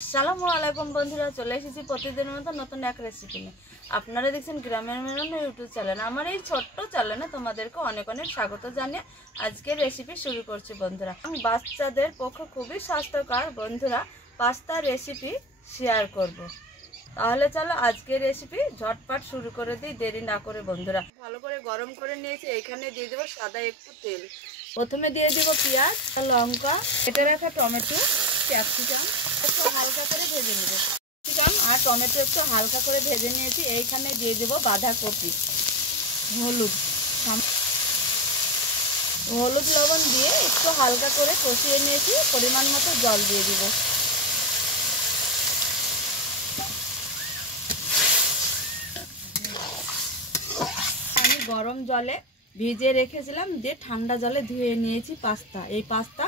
আসসালামু আলাইকুম বন্ধুরা, চলে এসেছি প্রতিদিনের মতো নতুন এক রেসিপি নিয়ে। আপনারা দেখছেন গ্রামের মেনু ইউটিউব চ্যানেল। আমার এই ছোট্ট চ্যানেলে তোমাদেরকে অনেক অনেক স্বাগত জানিয়ে আজকের রেসিপি শুরু করছি বন্ধুরা। বাচ্চাদের পক্ষে খুবই স্বাস্থ্যকর বন্ধুরা পাস্তা রেসিপি শেয়ার করব। তাহলে চলো আজকের রেসিপি ঝটপট শুরু করে দিই, দেরি না করে বন্ধুরা। ভালো করে গরম করে নিয়েছি, এখানে দিয়ে দেবো সাদা একটু তেল। প্রথমে দিয়ে দেবো পেঁয়াজ, লঙ্কা, কেটে রাখা টমেটো, ক্যাপসিকাম একটু হালকা করে ভেজে নেব। ক্যাপসিকাম আর টমেটো একটু হালকা করে ভেজে নিয়েছি। এইখানে দিয়ে দেবো বাঁধাকপি, হলুদ লবণ দিয়ে একটু হালকা করে কষিয়ে নিয়েছি। পরিমাণ মতো জল দিয়ে দিব। আমি গরম জলে ভিজিয়ে রেখেছিলাম, দিয়ে ঠান্ডা জলে ধুয়ে নিয়েছি পাস্তা। এই পাস্তা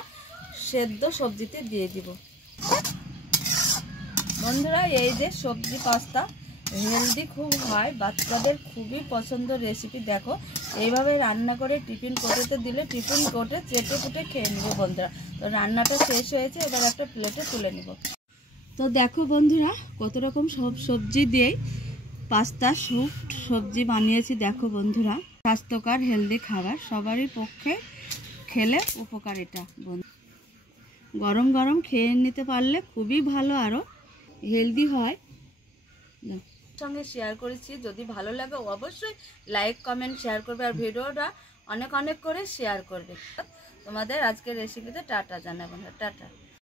সেদ্ধ সবজিতে দিয়ে দিব বন্ধুরা। এই যে সবজি পাস্তা হেলদি খুব হয়, বাচ্চাদের খুবই পছন্দ রেসিপি। দেখো এইভাবে রান্না করে টিফিন কোটোতে দিলে টিফিন কোটে চেটে পুটে খেয়ে নেবো বন্ধুরা। তো রান্নাটা শেষ হয়েছে, এবার একটা প্লেটে তুলে নেব। তো দেখো বন্ধুরা কত রকম সব সবজি দিয়ে পাস্তা স্যুপ সবজি বানিয়েছি। দেখো বন্ধুরা, স্বাস্থ্যকর হেলদি খাবার, সবারই পক্ষে খেলে উপকার। এটা গরম গরম খেয়ে নিতে পারলে খুবই ভালো, আরও হেলদি হয়। সঙ্গে শেয়ার করেছি, যদি ভালো লাগে অবশ্যই লাইক কমেন্ট শেয়ার করবে, আর ভিডিওটা অনেক অনেক করে শেয়ার করবে। তোমাদের আজকের রেসিপিতে টাটা জানাবো, টাটা।